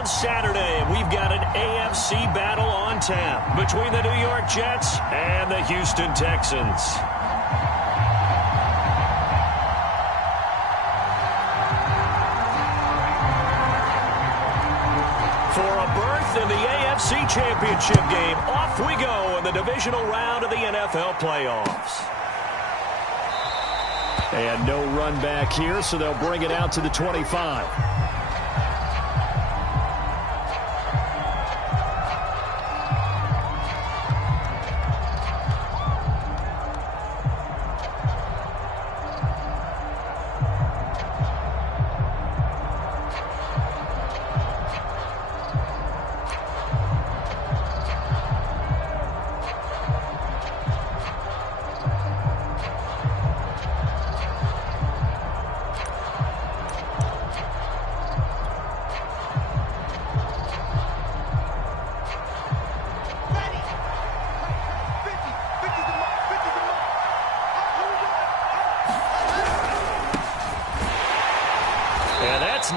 on Saturday, and we've got an AFC battle on tap between the New York Jets and the Houston Texans. For a berth in the AFC Championship game, off we go in the divisional round of the NFL playoffs. And no run back here, so they'll bring it out to the 25.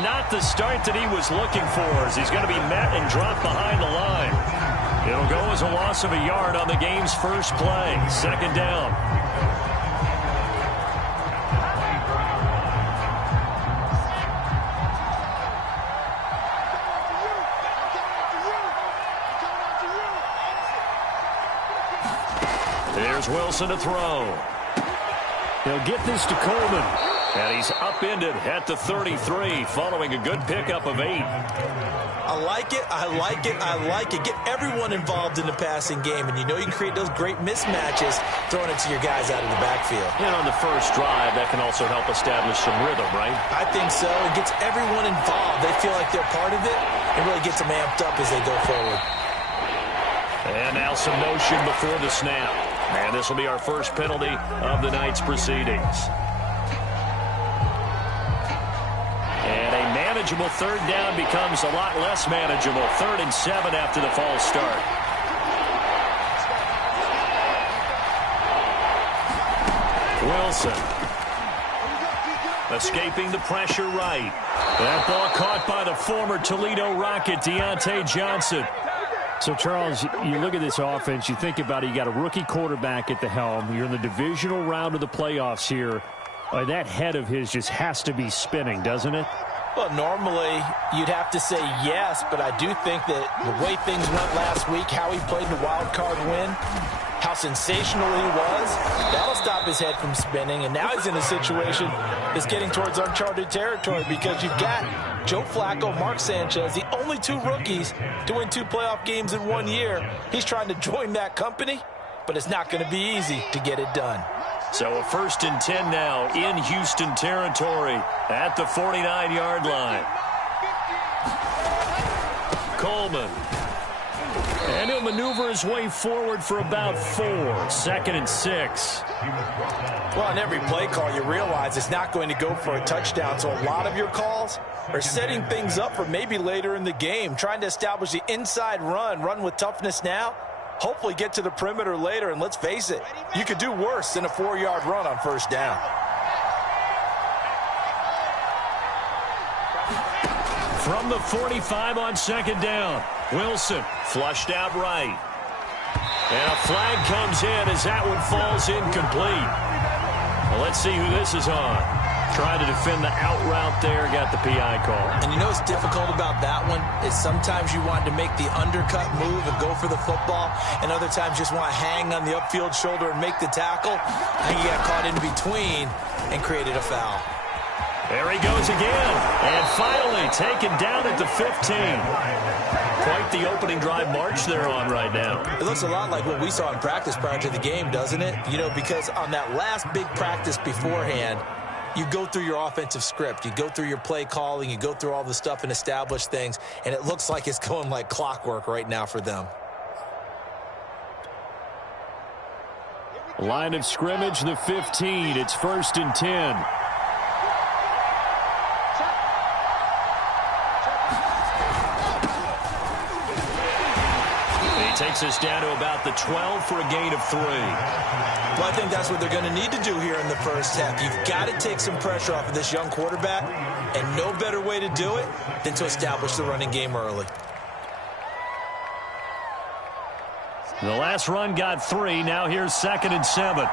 Not the start that he was looking for, as he's going to be met and dropped behind the line. It'll go as a loss of a yard on the game's first play. Second down. There's Wilson to throw. He'll get this to Coleman. And he's upended at the 33 following a good pickup of 8. I like it. I like it. I like it. Get everyone involved in the passing game. And you know you can create those great mismatches throwing it to your guys out of the backfield. And on the first drive, that can also help establish some rhythm, right? I think so. It gets everyone involved. They feel like they're part of it and really gets them amped up as they go forward. And now some motion before the snap. And this will be our first penalty of the night's proceedings. Manageable third down becomes a lot less manageable. 3rd and 7 after the false start. Wilson. Escaping the pressure right. That ball caught by the former Toledo Rocket, Deontay Johnson. So, Charles, you look at this offense, you think about it, you got a rookie quarterback at the helm. You're in the divisional round of the playoffs here. That head of his just has to be spinning, doesn't it? Well, normally you'd have to say yes, but I do think that the way things went last week, how he played the wild card win, how sensational he was, that'll stop his head from spinning. And now he's in a situation that's getting towards uncharted territory because you've got Joe Flacco, Mark Sanchez, the only 2 rookies to win 2 playoff games in 1 year. He's trying to join that company, but it's not going to be easy to get it done. So a 1st and 10 now in Houston territory at the 49-yard line. Coleman. And he'll maneuver his way forward for about 4. 2nd and 6. Well, on every play call, you realize it's not going to go for a touchdown. So a lot of your calls are setting things up for maybe later in the game, trying to establish the inside run with toughness now. Hopefully get to the perimeter later, and let's face it, you could do worse than a 4-yard run on 1st down. From the 45 on 2nd down, Wilson flushed out right. And a flag comes in as that one falls incomplete. Well, let's see who this is on. Trying to defend the out route there, got the PI call. And you know what's difficult about that one is sometimes you want to make the undercut move and go for the football, and other times just want to hang on the upfield shoulder and make the tackle. I think he got caught in between and created a foul. There he goes again, and finally taken down at the 15. Quite the opening drive march they're on right now. It looks a lot like what we saw in practice prior to the game, doesn't it? You know, because on that last big practice beforehand, you go through your offensive script, you go through your play calling, you go through all the stuff and establish things, and it looks like it's going like clockwork right now for them. Line of scrimmage, the 15. It's 1st and 10. Takes us down to about the 12 for a gain of 3. Well, I think that's what they're going to need to do here in the first half. You've got to take some pressure off of this young quarterback And no better way to do it than to establish the running game early. The last run got 3. Now here's 2nd and 7.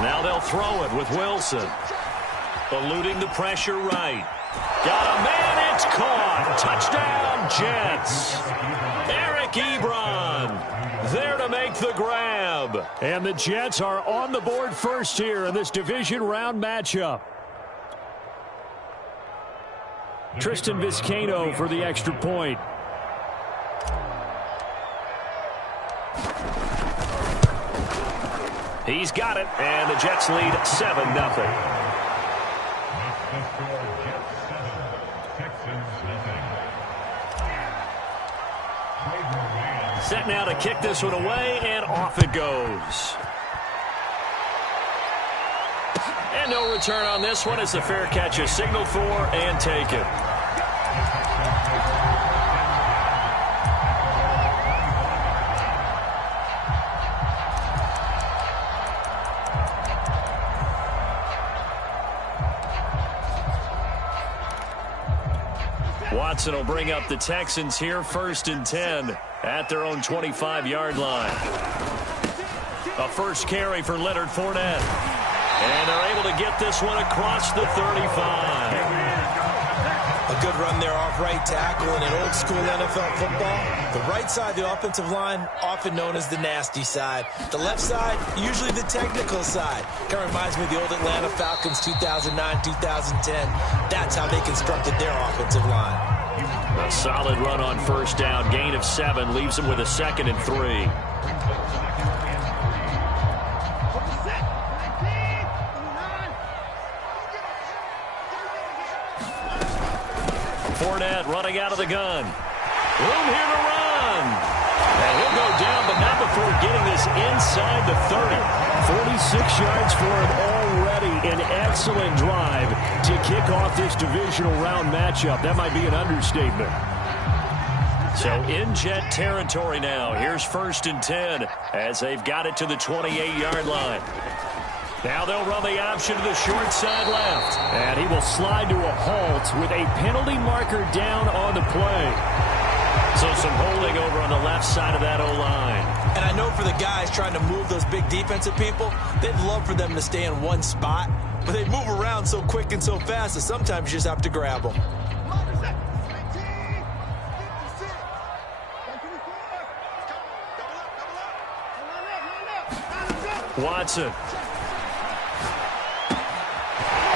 Now they'll throw it with Wilson. Eluding the pressure right. Got a man, it's caught. Touchdown, Jets. Eric Ebron there to make the grab. And the Jets are on the board first here in this division round matchup. Tristan Vizcaino for the extra point. He's got it, and the Jets lead 7-0. Set now to kick this one away, and off it goes. And no return on this one as the fair catch is signaled for and taken. Watson will bring up the Texans here 1st and 10 at their own 25-yard line. A first carry for Leonard Fournette. And they're able to get this one across the 35. A good run there off right tackle in an old school NFL football. The right side, the offensive line, often known as the nasty side. The left side, usually the technical side. Kind of reminds me of the old Atlanta Falcons 2009, 2010. That's how they constructed their offensive line. A solid run on first down. Gain of 7 leaves them with a 2nd and 3. Fournette running out of the gun. Room here to run. And he'll go down, but not before getting this inside the 30. 46 yards for him already. An excellent drive to kick off this divisional round matchup. That might be an understatement. So in Jet territory now. Here's 1st and 10 as they've got it to the 28-yard line. Now they'll run the option to the short side left. And he will slide to a halt with a penalty marker down on the play. So some holding over on the left side of that O-line. And I know for the guys trying to move those big defensive people, they'd love for them to stay in one spot. But they move around so quick and so fast that sometimes you just have to grab them. Watson.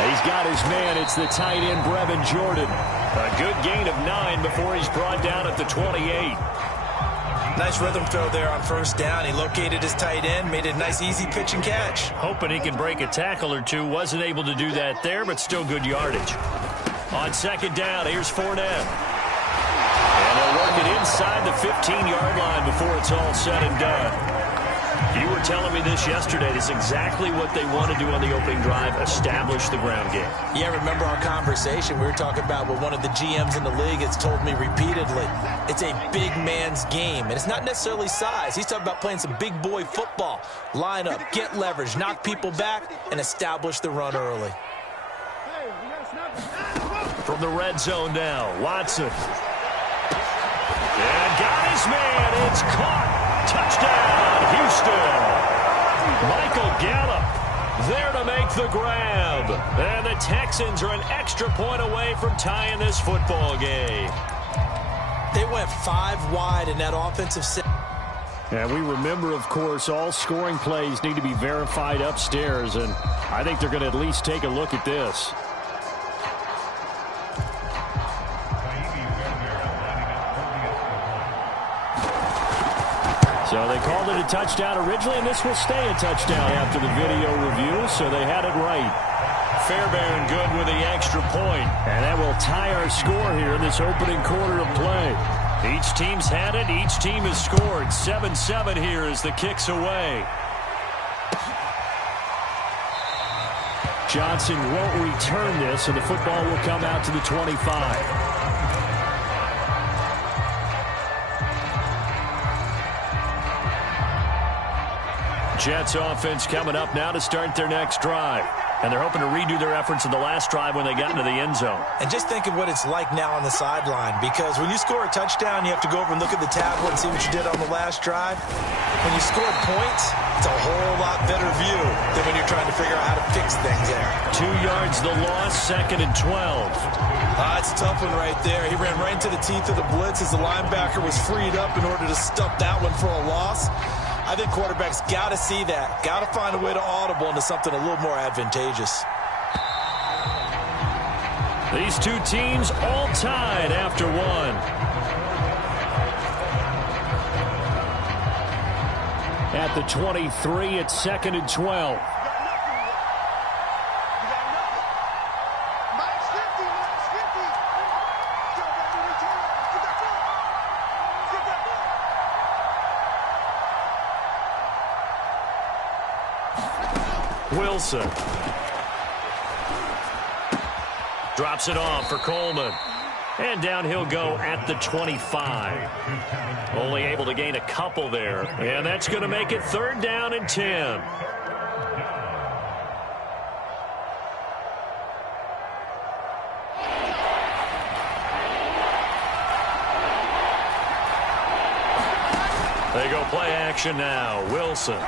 He's got his man. It's the tight end, Brevin Jordan. A good gain of 9 before he's brought down at the 28. Nice rhythm throw there on first down. He located his tight end, made a nice easy pitch and catch. Hoping he can break a tackle or two. Wasn't able to do that there, but still good yardage. On 2nd down, here's Fournette. And they'll work it inside the 15-yard line before it's all said and done. You were telling me this yesterday. This is exactly what they want to do on the opening drive, establish the ground game. Yeah, remember our conversation. We were talking about what one of the GMs in the league has told me repeatedly. It's a big man's game, and it's not necessarily size. He's talking about playing some big boy football. Line up, get leverage, knock people back, and establish the run early. From the red zone now, Watson. And got his man. It's caught. Touchdown, Houston. Michael Gallup there to make the grab. And the Texans are an extra point away from tying this football game. They went 5 wide in that offensive set. And we remember, of course, all scoring plays need to be verified upstairs. And I think they're going to at least take a look at this. So they called it a touchdown originally, and this will stay a touchdown after the video review, so they had it right. Fairbairn good with the extra point. And that will tie our score here in this opening quarter of play. Each team's had it. Each team has scored. 7-7 here as the kick's away. Johnson won't return this, and the football will come out to the 25. Jets offense coming up now to start their next drive. And they're hoping to redo their efforts in the last drive when they got into the end zone. And just think of what it's like now on the sideline, because when you score a touchdown, you have to go over and look at the tablet and see what you did on the last drive. When you scored points, it's a whole lot better view than when you're trying to figure out how to fix things there. 2 yards the loss, 2nd and 12. It's a tough one right there. He ran right into the teeth of the blitz as the linebacker was freed up in order to stop that one for a loss. I think quarterbacks got to see that, got to find a way to audible into something a little more advantageous. These two teams all tied after one. At the 23, it's 2nd and 12. Wilson drops it off for Coleman. And down he'll go at the 25. Only able to gain a couple there. And that's going to make it 3rd down and 10. They go play action now. Wilson.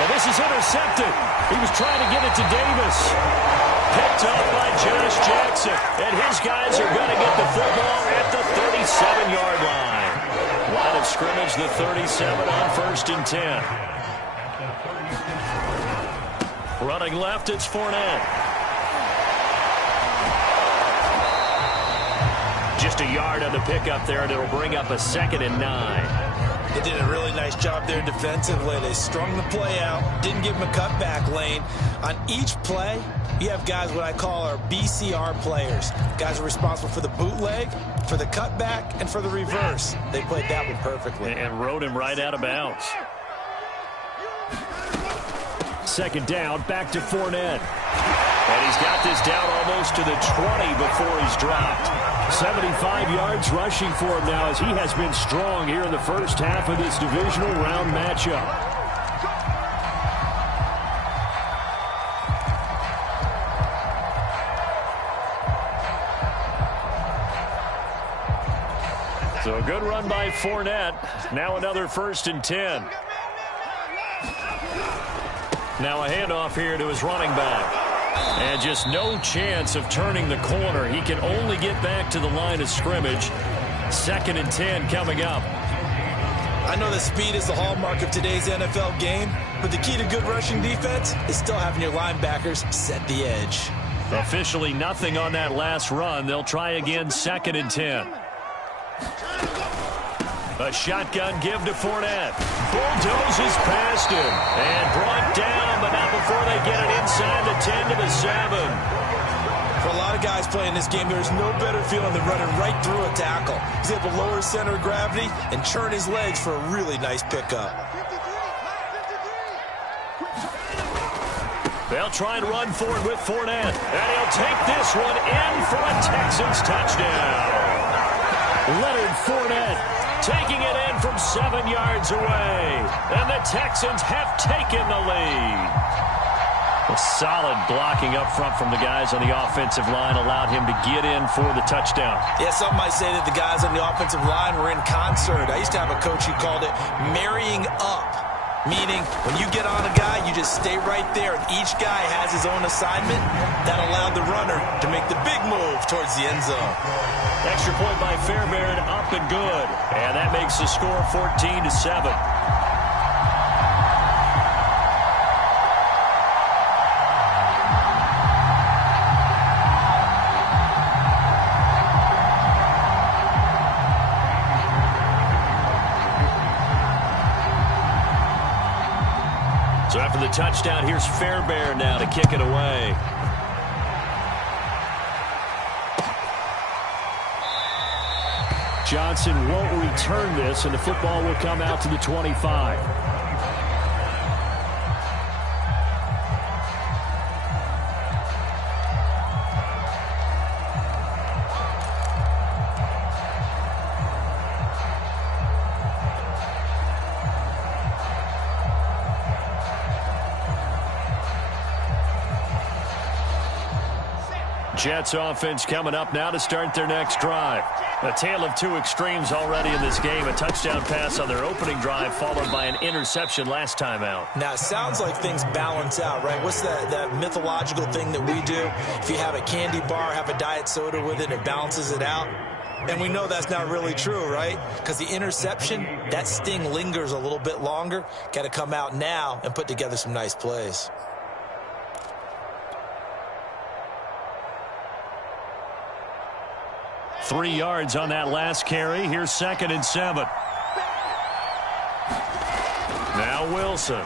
Well, this is intercepted. He was trying to get it to Davis. Picked up by Josh Jackson. And his guys are going to get the football at the 37-yard line. Line of scrimmage, the 37 on 1st and 10. Running left, it's Fournette. Just a yard on the pickup there, and it'll bring up a 2nd and 9. They did a really nice job there defensively. They strung the play out, didn't give him a cutback lane. On each play, you have guys what I call our BCR players. Guys are responsible for the bootleg, for the cutback, and for the reverse. They played that one perfectly. And rode him right out of bounds. 2nd down, back to Fournette. And he's got this down almost to the 20 before he's dropped. 75 yards rushing for him now as he has been strong here in the first half of this divisional round matchup. So a good run by Fournette. Now another 1st and 10. Now a handoff here to his running back. And just no chance of turning the corner. He can only get back to the line of scrimmage. 2nd and 10 coming up. I know that speed is the hallmark of today's NFL game, but the key to good rushing defense is still having your linebackers set the edge. Officially nothing on that last run. They'll try again, 2nd and 10. A shotgun give to Fournette. Bulldozes past him. And brought down, but not before they get it inside the 10 to the 7. For a lot of guys playing this game, there's no better feeling than running right through a tackle. He's able to lower his center of gravity and churn his legs for a really nice pickup. They'll try and run forward with Fournette. And he'll take this one in for a Texans touchdown. Leonard Fournette taking it in from 7 yards away. And the Texans have taken the lead. A solid blocking up front from the guys on the offensive line allowed him to get in for the touchdown. Yeah, some might say that the guys on the offensive line were in concert. I used to have a coach who called it marrying up, meaning when you get on a guy, you just stay right there, and each guy has his own assignment. That allowed the runner to make the big move towards the end zone. Extra point by Fairbairn, up and good. And that makes the score 14-7. So after the touchdown, here's Fairbairn now to kick it away. Johnson won't return this, and the football will come out to the 25. Jets offense coming up now to start their next drive. A tale of two extremes already in this game. A touchdown pass on their opening drive followed by an interception last time out. Now, it sounds like things balance out, right? What's that mythological thing that we do? If you have a candy bar, have a diet soda with it, it balances it out. And we know that's not really true, right? Because the interception, that sting lingers a little bit longer. Got to come out now and put together some nice plays. Three yards on that last carry. Here's 2nd and 7. Now Wilson.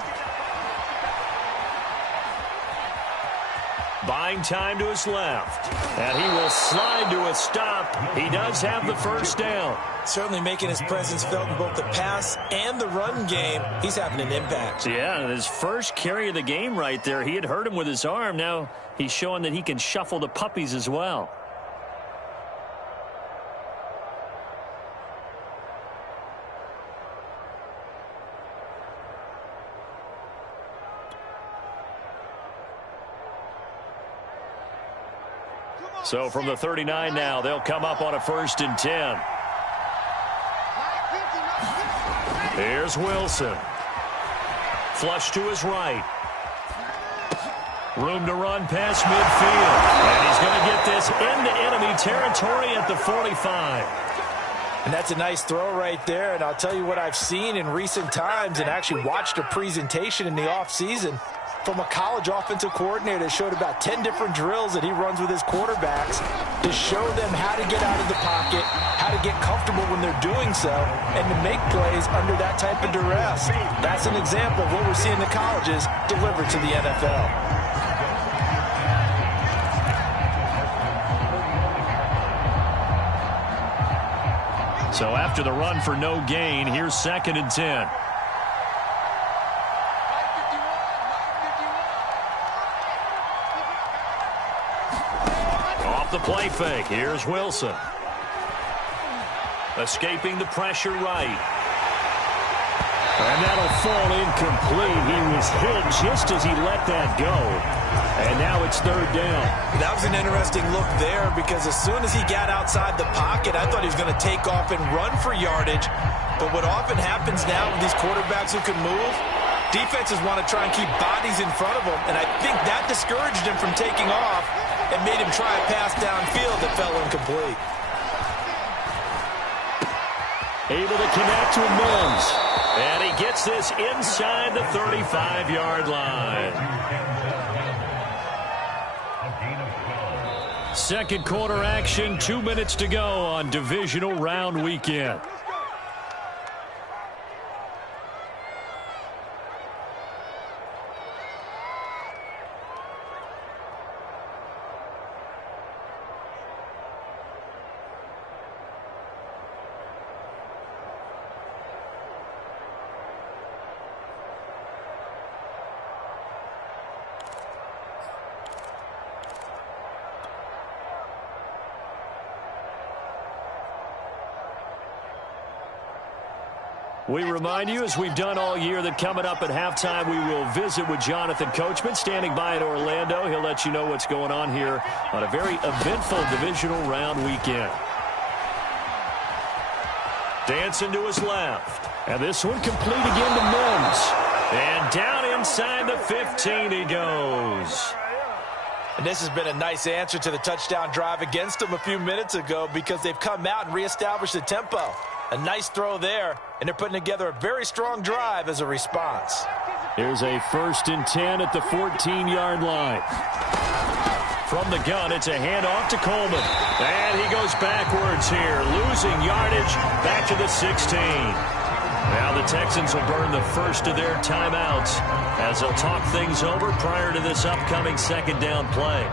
Buying time to his left. And he will slide to a stop. He does have the first down. Certainly making his presence felt in both the pass and the run game. He's having an impact. Yeah, and his first carry of the game right there. He had hurt him with his arm. Now he's showing that he can shuffle the puppies as well. So from the 39 now, they'll come up on a 1st and 10. Here's Wilson. Flush to his right. Room to run past midfield. And he's going to get this into enemy territory at the 45. And that's a nice throw right there. And I'll tell you what I've seen in recent times and actually watched a presentation in the offseason from a college offensive coordinator that showed about 10 different drills that he runs with his quarterbacks to show them how to get out of the pocket, how to get comfortable when they're doing so, and to make plays under that type of duress. That's an example of what we're seeing the colleges deliver to the NFL. So after the run for no gain, here's 2nd and 10. The play fake. Here's Wilson. Escaping the pressure right. And that'll fall incomplete. He was hit just as he let that go. And now it's 3rd down. That was an interesting look there because as soon as he got outside the pocket, I thought he was going to take off and run for yardage. But what often happens now with these quarterbacks who can move, defenses want to try and keep bodies in front of them. And I think that discouraged him from taking off and made him try a pass downfield that fell incomplete. Able to connect with Mims. And he gets this inside the 35-yard line. Second quarter action, 2 minutes to go on divisional round weekend. We remind you, as we've done all year, that coming up at halftime, we will visit with Jonathan Coachman, standing by in Orlando. He'll let you know what's going on here on a very eventful divisional round weekend. Dancing to his left. And this one complete again to Mims. And down inside the 15 he goes. And this has been a nice answer to the touchdown drive against them a few minutes ago because they've come out and reestablished the tempo. A nice throw there, and they're putting together a very strong drive as a response. Here's a 1st and 10 at the 14-yard line. From the gun, it's a handoff to Coleman. And he goes backwards here, losing yardage back to the 16. Now the Texans will burn the first of their timeouts as they'll talk things over prior to this upcoming 2nd down play.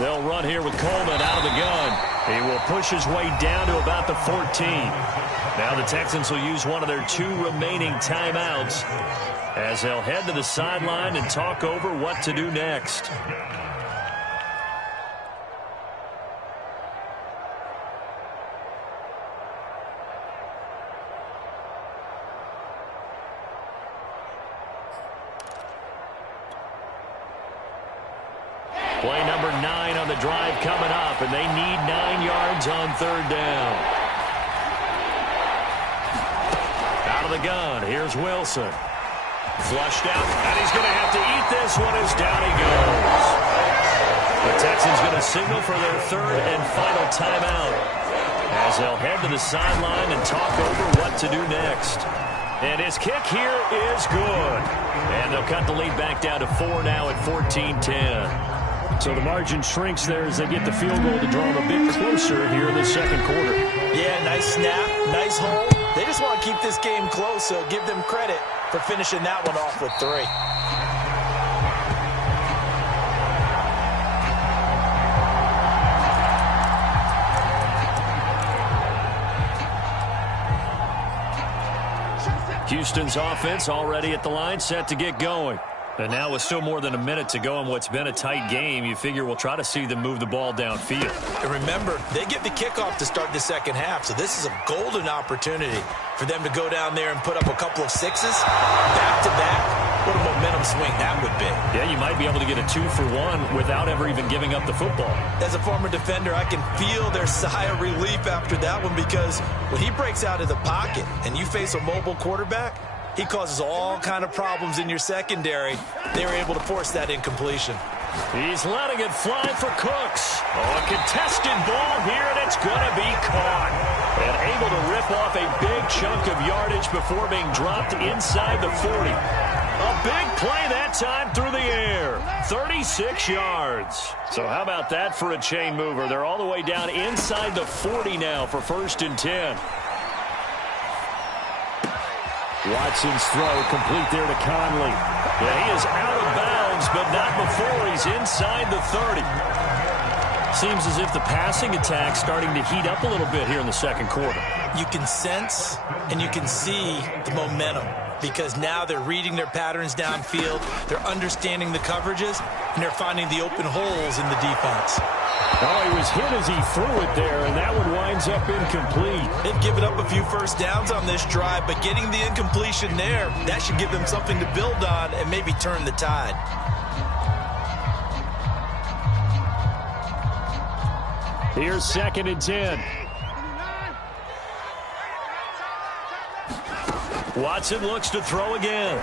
They'll run here with Coleman out of the gun. He will push his way down to about the 14. Now the Texans will use one of their 2 remaining timeouts as they'll head to the sideline and talk over what to do next. Play number 9 on the drive coming up, and they need 9 yards on 3rd down. Out of the gun, here's Wilson. Flushed out, and he's going to have to eat this one as down he goes. The Texans going to signal for their 3rd and final timeout as they'll head to the sideline and talk over what to do next. And his kick here is good. And they'll cut the lead back down to 4 now at 14-10. So the margin shrinks there as they get the field goal to draw them a bit closer here in the 2nd quarter. Yeah, nice snap, nice hold. They just want to keep this game close, so give them credit for finishing that one off with 3. Houston's offense already at the line, set to get going. And now with still more than a minute to go in what's been a tight game, you figure we'll try to see them move the ball downfield. And remember, they get the kickoff to start the 2nd half, so this is a golden opportunity for them to go down there and put up a couple of 6s. Back-to-back, what a momentum swing that would be. Yeah, you might be able to get a 2-for-1 without ever even giving up the football. As a former defender, I can feel their sigh of relief after that one, because when he breaks out of the pocket and you face a mobile quarterback, he causes all kind of problems in your secondary. They were able to force that incompletion. He's letting it fly for Cooks. Oh, a contested ball here, and it's going to be caught. And able to rip off a big chunk of yardage before being dropped inside the 40. A big play that time through the air. 36 yards. So how about that for a chain mover? They're all the way down inside the 40 now for 1st and 10. Watson's throw complete there to Conley. Yeah, he is out of bounds, but not before he's inside the 30. Seems as if the passing attack's starting to heat up a little bit here in the 2nd quarter. You can sense and you can see the momentum, because now they're reading their patterns downfield, they're understanding the coverages, and they're finding the open holes in the defense. Oh, he was hit as he threw it there, and that one winds up incomplete. They've given up a few 1st downs on this drive, but getting the incompletion there, that should give them something to build on and maybe turn the tide. Here's 2nd and 10. Watson looks to throw again.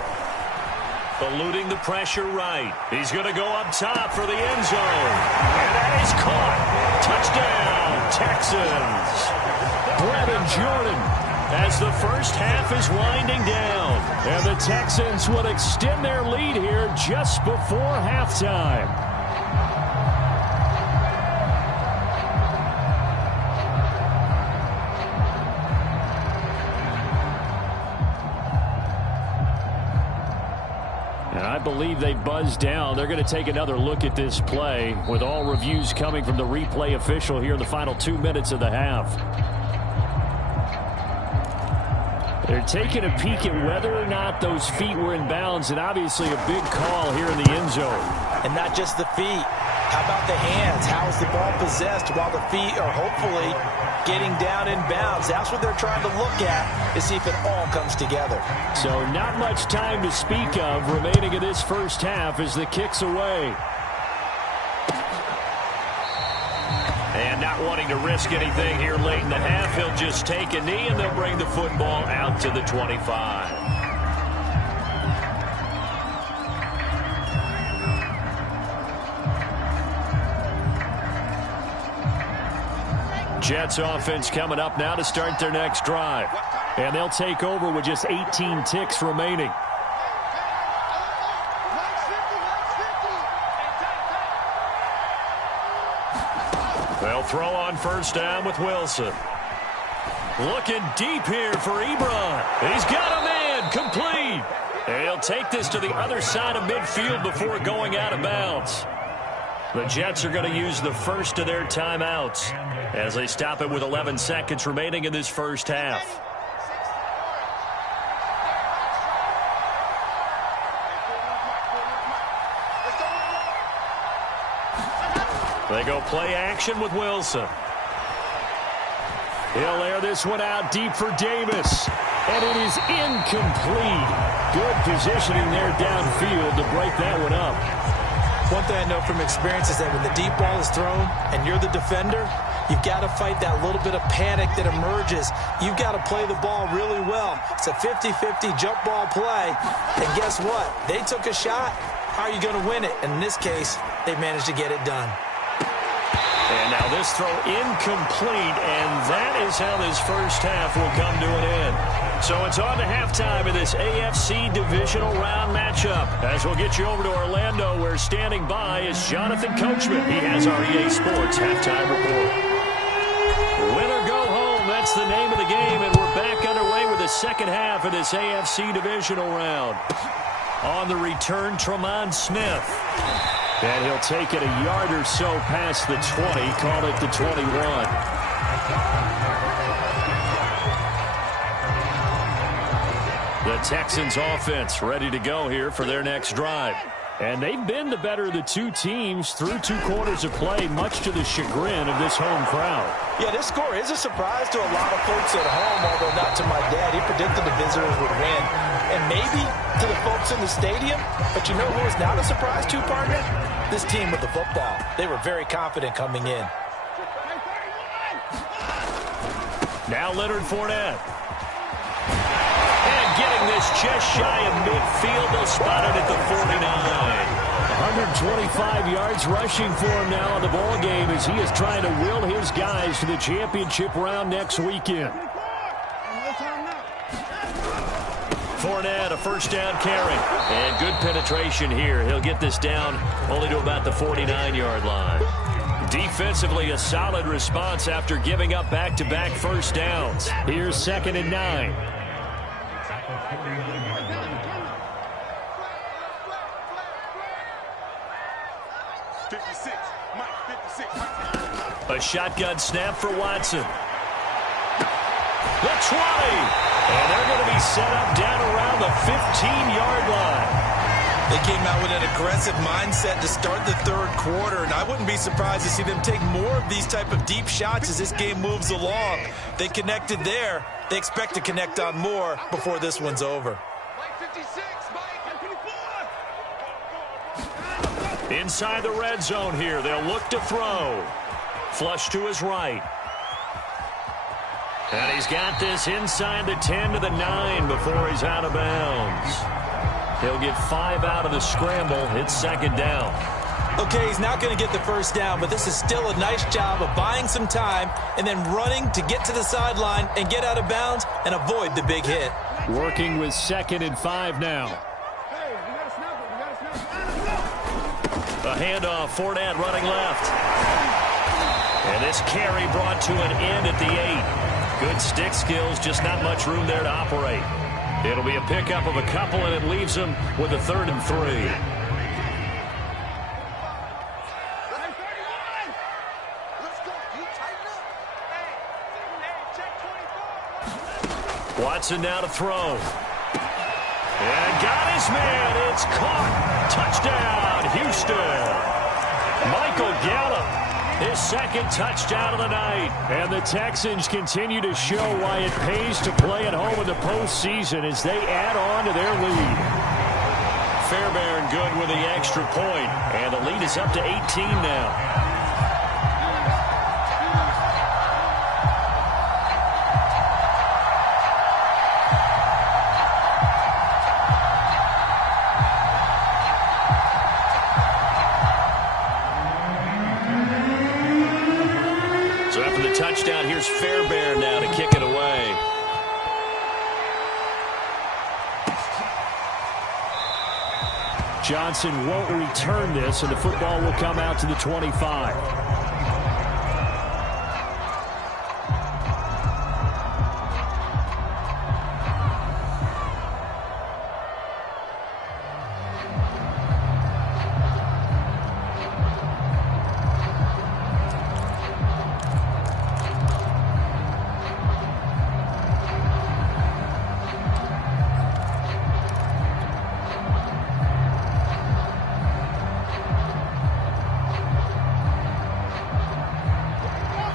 Eluding the pressure right. He's going to go up top for the end zone. And that is caught. Touchdown, Texans. Brevin Jordan. As the 1st half is winding down. And the Texans would extend their lead here just before halftime. I believe they buzzed down. They're going to take another look at this play, with all reviews coming from the replay official here in the final 2 minutes of the half. They're taking a peek at whether or not those feet were in bounds, and obviously a big call here in the end zone. And not just the feet. How about the hands? How is the ball possessed while the feet are hopefully getting down in bounds? That's what they're trying to look at to see if it all comes together. So not much time to speak of remaining in this 1st half as the kick's away. And not wanting to risk anything here late in the half, he'll just take a knee and they'll bring the football out to the 25. Jets offense coming up now to start their next drive. And they'll take over with just 18 ticks remaining. They'll throw on 1st down with Wilson. Looking deep here for Ebron. He's got a man, complete. And he'll take this to the other side of midfield before going out of bounds. The Jets are going to use the first of their timeouts as they stop it with 11 seconds remaining in this first half. They go play action with Wilson. He'll air this one out deep for Davis. And it is incomplete. Good positioning there downfield to break that one up. One thing I know from experience is that when the deep ball is thrown and you're the defender, you've got to fight that little bit of panic that emerges. You've got to play the ball really well. It's a 50-50 jump ball play. And guess what? They took a shot. How are you going to win it? And in this case, they managed to get it done. And now this throw incomplete, and that is how this first half will come to an end. So it's on to halftime in this AFC divisional round matchup. As we'll get you over to Orlando, where standing by is Jonathan Coachman. He has our EA Sports halftime report. Win or go home, that's the name of the game, and we're back underway with the second half of this AFC divisional round. On the return, Tremont Smith. And he'll take it a yard or so past the 20, call it the 21. The Texans offense ready to go here for their next drive. And they've been the better of the two teams through 2 quarters of play, much to the chagrin of this home crowd. Yeah, this score is a surprise to a lot of folks at home, although not to my dad. He predicted the visitors would win. And maybe to the folks in the stadium. But you know who is not a surprise to, partner? This team with the football. They were very confident coming in. Now Leonard Fournette. And getting this just shy of midfield. They'll spot it at the 49. 125 yards rushing for him now in the ball game as he is trying to will his guys to the championship round next weekend. Fournette, a first down carry. And good penetration here. He'll get this down only to about the 49-yard line. Defensively, a solid response after giving up back-to-back first downs. Here's 2nd and 9. A shotgun snap for Watson. The 20. And they're going to be set up down around the 15-yard line. They came out with an aggressive mindset to start the third quarter, and I wouldn't be surprised to see them take more of these type of deep shots as this game moves along. They connected there. They expect to connect on more before this one's over. Inside the red zone here, they'll look to throw. Flush to his right. And he's got this inside the 10 to the 9 before he's out of bounds. He'll get 5 out of the scramble. It's 2nd down. Okay, he's not going to get the first down, but this is still a nice job of buying some time and then running to get to the sideline and get out of bounds and avoid the big hit. Working with 2nd and 5 now. A handoff, Fournette running left. And this carry brought to an end at the 8. Good stick skills, just not much room there to operate. It'll be a pickup of a couple, and it leaves them with a 3rd and 3. Watson now to throw. And got his man. It's caught. Touchdown, Houston. Michael Gallup. His 2nd touchdown of the night. And the Texans continue to show why it pays to play at home in the postseason as they add on to their lead. Fairbairn good with the extra point. And the lead is up to 18 now. Touchdown. Here's Fairbairn now to kick it away. Johnson won't return this, and the football will come out to the 25.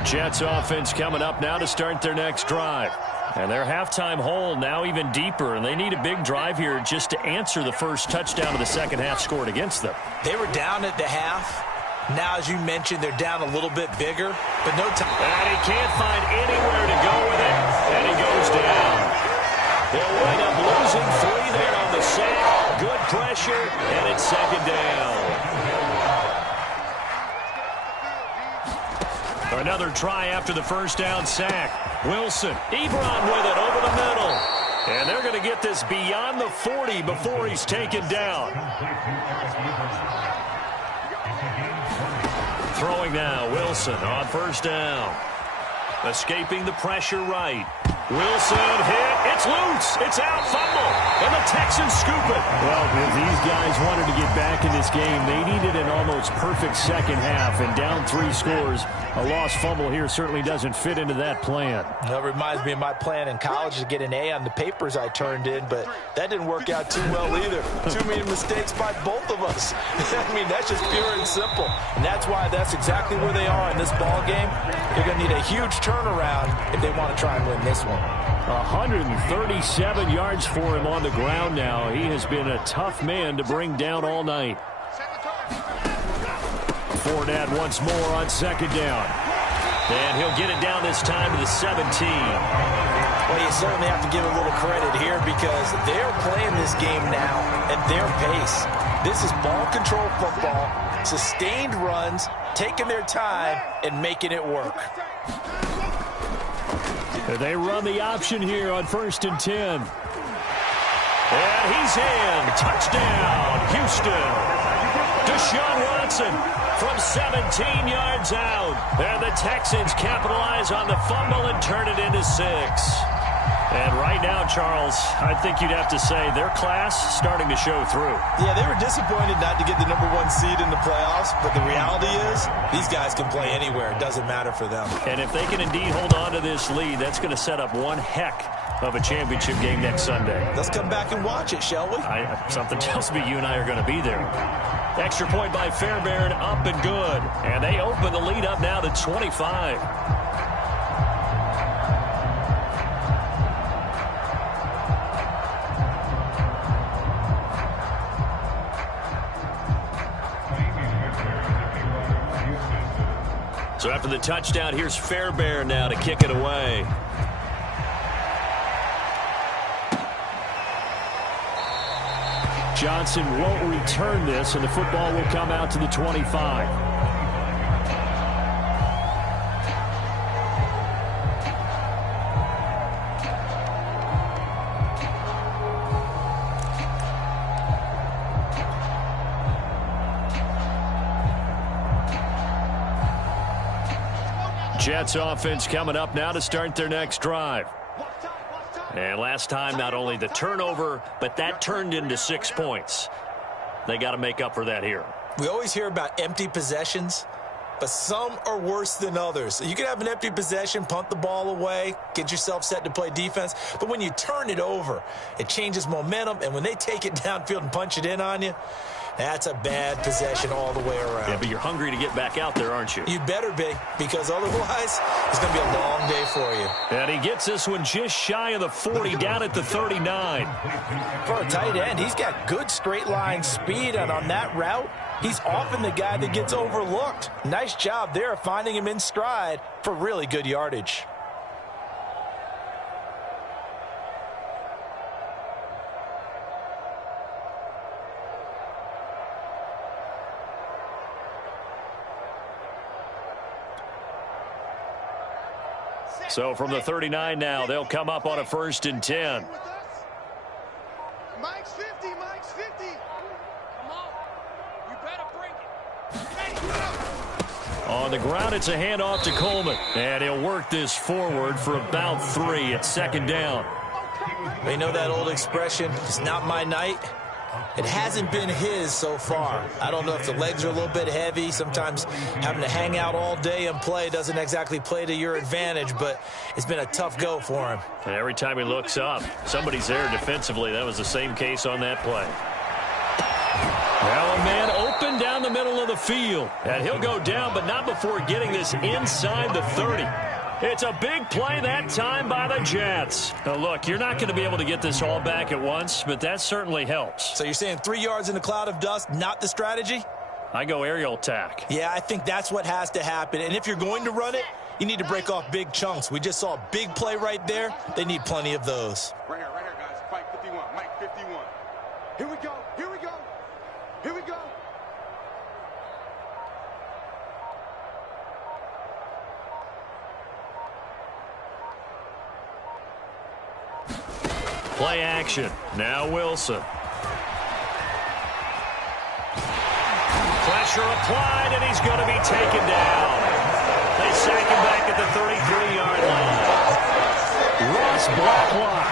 Jets offense coming up now to start their next drive. And their halftime hole now even deeper, and they need a big drive here just to answer the first touchdown of the second half scored against them. They were down at the half. Now, as you mentioned, they're down a little bit bigger, but no time. And he can't find anywhere to go with it, and he goes down. They'll wind up losing 3 there on the sack. Good pressure, and it's second down. Another try after the first down sack. Wilson, Ebron with it over the middle. And they're going to get this beyond the 40 before he's taken down. Throwing now, Wilson on first down. Escaping the pressure right. Wilson hit. It's loose. It's out. Fumble. And the Texans scoop it. Well, if these guys wanted to get back in this game, they needed an almost perfect second half. And down 3 scores, a lost fumble here certainly doesn't fit into that plan. That reminds me of my plan in college to get an A on the papers I turned in, but that didn't work out too well either. Too many mistakes by both of us. I mean, that's just pure and simple. And that's why that's exactly where they are in this ball game. They're going to need a huge turnaround if they want to try and win this one. 137 yards for him on the ground now. He has been a tough man to bring down all night. Fournette once more on second down. And he'll get it down this time to the 17. Well, you certainly have to give a little credit here because they're playing this game now at their pace. This is ball control football, sustained runs, taking their time, and making it work. They run the option here on 1st and 10. And he's in. Touchdown, Houston. Deshaun Watson from 17 yards out. And the Texans capitalize on the fumble and turn it into 6. And right now, Charles, I think you'd have to say their class starting to show through. Yeah, they were disappointed not to get the #1 seed in the playoffs, but the reality is these guys can play anywhere. It doesn't matter for them. And if they can indeed hold on to this lead, that's going to set up one heck of a championship game next Sunday. Let's come back and watch it, shall we? Something tells me you and I are going to be there. Extra point by Fairbairn, up and good. And they open the lead up now to 25. So after the touchdown, here's Fairbairn now to kick it away. Johnson won't return this, and the football will come out to the 25. Jets offense coming up now to start their next drive. And last time, not only the turnover, but that turned into 6 points. They got to make up for that here. We always hear about empty possessions, but some are worse than others. You can have an empty possession, punt the ball away, get yourself set to play defense, but when you turn it over, it changes momentum, and when they take it downfield and punch it in on you, that's a bad possession all the way around. Yeah, but you're hungry to get back out there, aren't you? You better be, because otherwise it's going to be a long day for you. And he gets this one just shy of the 40, down at the 39. For a tight end, he's got good straight line speed, and on that route, he's often the guy that gets overlooked. Nice job there of finding him in stride for really good yardage. So from the 39 now, they'll come up on a 1st and 10. Mike's 50, Mike's 50. Come on. You better bring it. On the ground, it's a handoff to Coleman. And he'll work this forward for about 3 at 2nd down. We know that old expression, it's not my night. It hasn't been his so far. I don't know if the legs are a little bit heavy. Sometimes having to hang out all day and play doesn't exactly play to your advantage, but it's been a tough go for him. And every time he looks up, somebody's there defensively. That was the same case on that play. Well, a man open up and down the middle of the field. And he'll go down, but not before getting this inside the 30. It's a big play that time by the Jets. Now, look, you're not going to be able to get this all back at once, but that certainly helps. So you're saying 3 yards in a cloud of dust, not the strategy? I go aerial attack. Yeah, I think that's what has to happen. And if you're going to run it, you need to break off big chunks. We just saw a big play right there. They need plenty of those. Right here, guys. Fight 51. Mike 51. Here we go. Here we go. Here we go. Play action. Now Wilson. Pressure applied, and he's going to be taken down. They sack him back at the 33-yard line. Ross Blacklock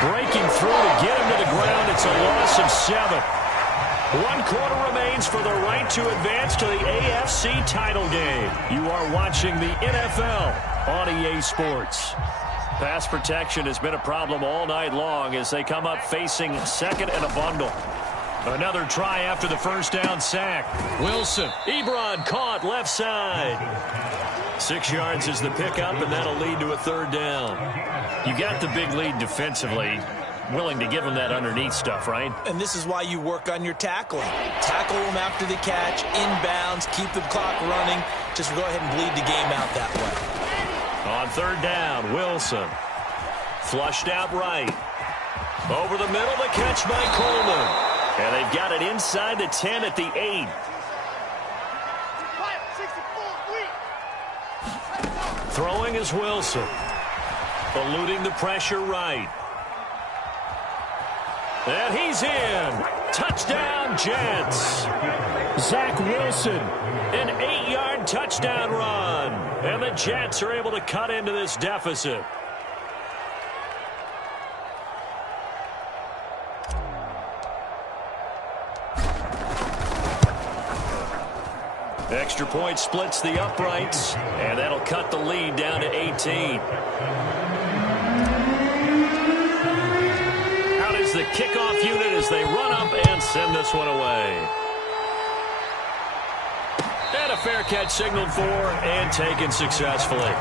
breaking through to get him to the ground. It's a loss of 7. 1 quarter remains for the right to advance to the AFC title game. You are watching the NFL on EA Sports. Pass protection has been a problem all night long as they come up facing second and a bundle. Another try after the first down sack. Wilson. Ebron caught left side. 6 yards is the pickup, and that'll lead to a 3rd down. You got the big lead defensively. Willing to give them that underneath stuff, right? And this is why you work on your tackling. Tackle them after the catch, inbounds, keep the clock running. Just go ahead and bleed the game out that way. On 3rd down, Wilson. Flushed out right. Over the middle, the catch by Coleman. And they've got it inside the 10 at the 8. Throwing is Wilson. Eluding the pressure right. And he's in. Touchdown, Jets. Zach Wilson, an 8-yard touchdown run. And the Jets are able to cut into this deficit. Extra point splits the uprights, and that'll cut the lead down to 18. Out is the kickoff unit as they run up and send this one away. And a fair catch signaled for and taken successfully.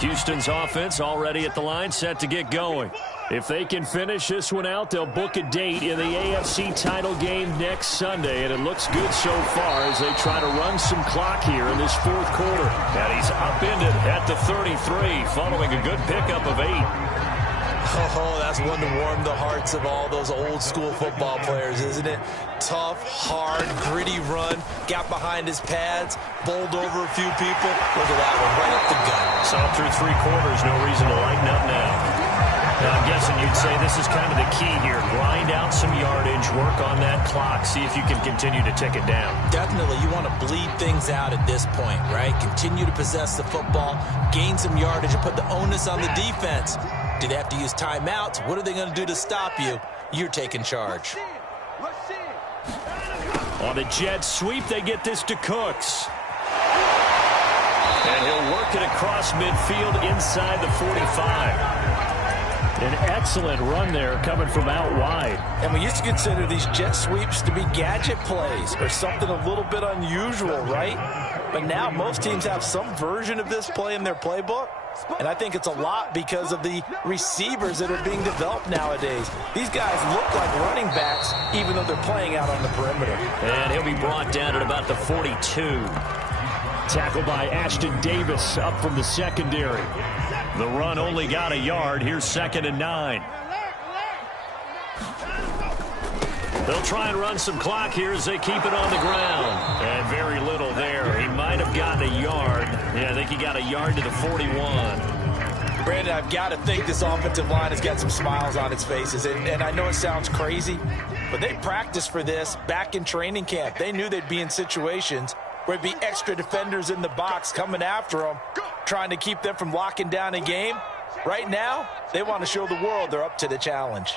Houston's offense already at the line, set to get going. If they can finish this one out, they'll book a date in the AFC title game next Sunday, and it looks good so far as they try to run some clock here in this 4th quarter. And he's upended at the 33 following a good pickup of 8. Oh, that's one to warm the hearts of all those old school football players, isn't it? Tough, hard, gritty run, got behind his pads, bowled over a few people. Look at that one, right up the gut. Saw him through 3 quarters, no reason to lighten up now. Now, I'm guessing you'd say this is kind of the key here. Grind out some yardage, work on that clock, see if you can continue to tick it down. Definitely, you want to bleed things out at this point, right? Continue to possess the football, gain some yardage, and put the onus on the defense. Do they have to use timeouts? What are they going to do to stop you? You're taking charge. On the Jets sweep, they get this to Cooks. And he'll work it across midfield inside the 45. An excellent run there coming from out wide. And we used to consider these jet sweeps to be gadget plays or something a little bit unusual, right? But now most teams have some version of this play in their playbook. And I think it's a lot because of the receivers that are being developed nowadays. These guys look like running backs even though they're playing out on the perimeter. And he'll be brought down at about the 42. Tackled by Ashton Davis up from the secondary. The run only got a yard. Here's 2nd and 9. They'll try and run some clock here as they keep it on the ground. And very little there. He might have gotten a yard. Yeah, I think he got a yard to the 41. Brandon, I've got to think this offensive line has got some smiles on its faces. And I know it sounds crazy, but they practiced for this back in training camp. They knew they'd be in situations where it'd be extra defenders in the box coming after them. trying to keep them from locking down a game. Right now, they want to show the world they're up to the challenge.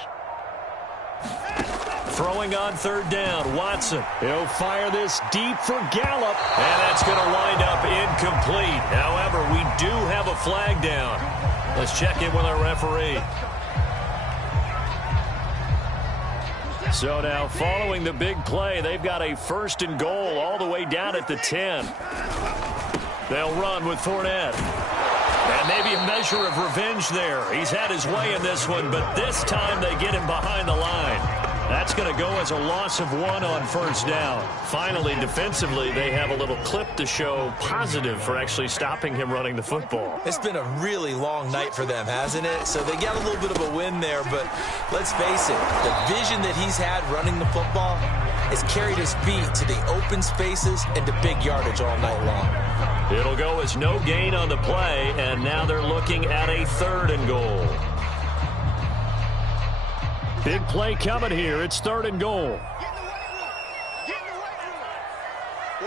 Throwing on third down, Watson. He'll fire this deep for Gallup, and that's going to wind up incomplete. However, we do have a flag down. Let's check in with our referee. So now, following the big play, they've got a 1st and goal all the way down at the 10. They'll run with Fournette. And maybe a measure of revenge there. He's had his way in this one, but this time they get him behind the line. That's going to go as a loss of 1 on 1st down. Finally, defensively, they have a little clip to show positive for actually stopping him running the football. It's been a really long night for them, hasn't it? So they got a little bit of a win there, but let's face it, the vision that he's had running the football has carried his feet to the open spaces and to big yardage all night long. It'll go as no gain on the play, and now they're looking at a 3rd and goal. Big play coming here. It's 3rd and goal. Get in the weight room. Get in the weight room.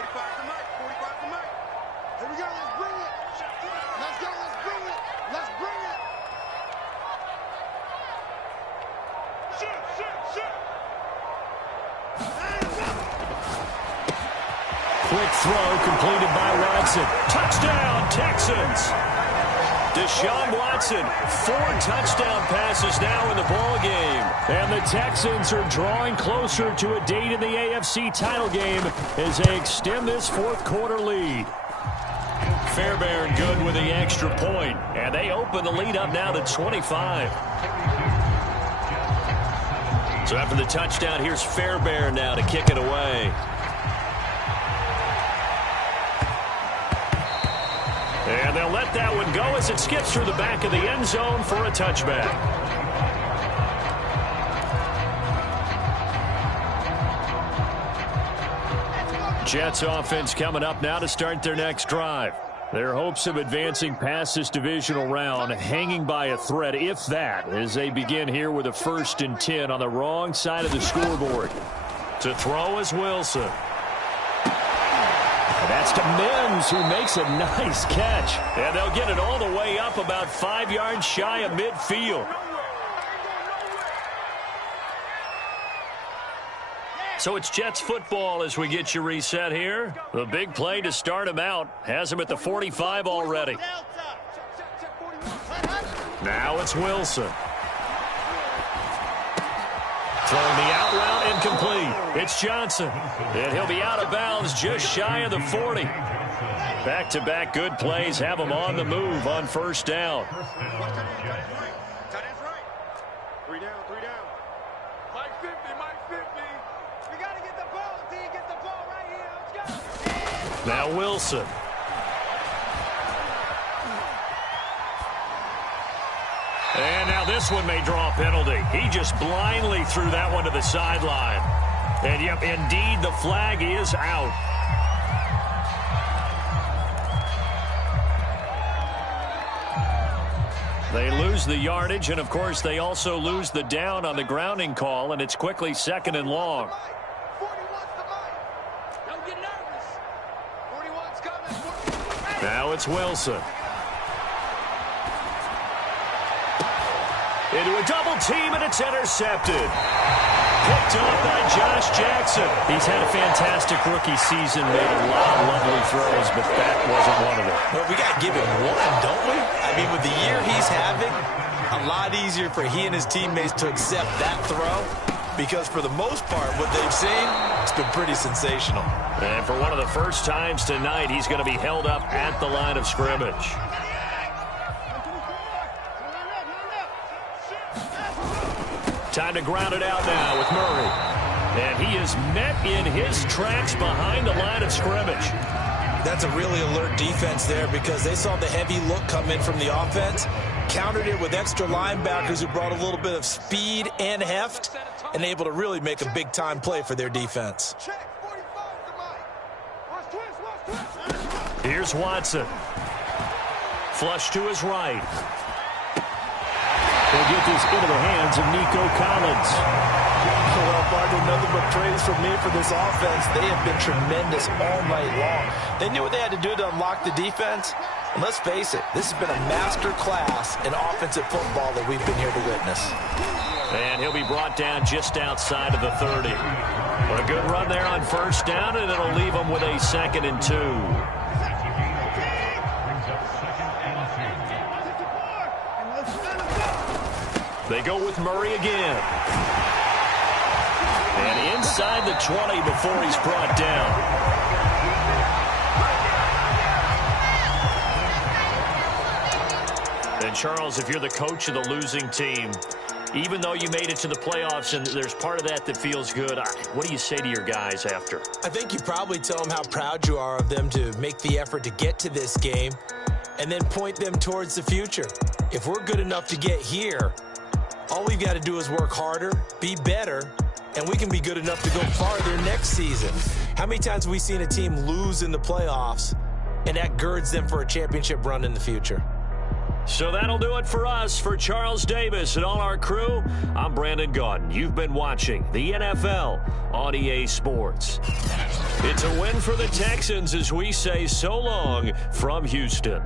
45 to Mike. 45 to Mike. Here we go. Let's bring it. Let's go. Let's bring it. Let's bring it. Shoot. Quick throw completed by Watson. Touchdown, Texans. Deshaun Watson, 4 touchdown passes now in the ball game. And the Texans are drawing closer to a date in the AFC title game as they extend this 4th quarter lead. Fairbairn good with the extra point, and they open the lead up now to 25. So after the touchdown, here's Fairbairn now to kick it away. And they'll let that one go as it skips through the back of the end zone for a touchback. Jets offense coming up now to start their next drive. Their hopes of advancing past this divisional round hanging by a thread, if that, as they begin here with a 1st and 10 on the wrong side of the scoreboard. To throw is Wilson. That's to Mims, who makes a nice catch. And they'll get it all the way up about 5 yards shy of midfield. So it's Jets football as we get you reset here. The big play to start him out has him at the 45 already. Now it's Wilson. Throwing the out route incomplete. It's Johnson. And he'll be out of bounds just shy of the 40. Back-to-back good plays have him on the move on 1st down. Tight end's right. 3 down. Mike 50. We got to get the ball, D. Get the ball right here. Let's go. Now Wilson. And now this one may draw a penalty. He just blindly threw that one to the sideline. And, yep, indeed, the flag is out. They lose the yardage, and, of course, they also lose the down on the grounding call, and it's quickly 2nd and long. 41's the Mike. Don't get nervous. 41's coming. Now it's Wilson. Into a double team, and it's intercepted. Picked off by Josh Jackson. He's had a fantastic rookie season, made a lot of lovely throws, but that wasn't one of them. Well, we got to give him one, don't we? I mean, with the year he's having, a lot easier for he and his teammates to accept that throw, because for the most part, what they've seen, it's been pretty sensational. And for one of the first times tonight, he's going to be held up at the line of scrimmage. Time to ground it out now with Murray. And he is met in his tracks behind the line of scrimmage. That's a really alert defense there because they saw the heavy look come in from the offense, countered it with extra linebackers who brought a little bit of speed and heft, and able to really make a big-time play for their defense. Here's Watson. Flush to his right. They'll get this into the hands of Nico Collins. Well, Barkley, nothing but praise from me for this offense. They have been tremendous all night long. They knew what they had to do to unlock the defense, And let's face it, this has been a master class in offensive football that we've been here to witness. And he'll be brought down just outside of the 30. But a good run there on first down, and it'll leave him with a 2nd and 2. They go with Murray again. And inside the 20 before he's brought down. And Charles, if you're the coach of the losing team, even though you made it to the playoffs and there's part of that feels good, what do you say to your guys after? I think you probably tell them how proud you are of them to make the effort to get to this game and then point them towards the future. If we're good enough to get here, all we've got to do is work harder, be better, and we can be good enough to go farther next season. How many times have we seen a team lose in the playoffs, and that girds them for a championship run in the future? So that'll do it for us. For Charles Davis and all our crew, I'm Brandon Gaudin. You've been watching the NFL on EA Sports. It's a win for the Texans as we say so long from Houston.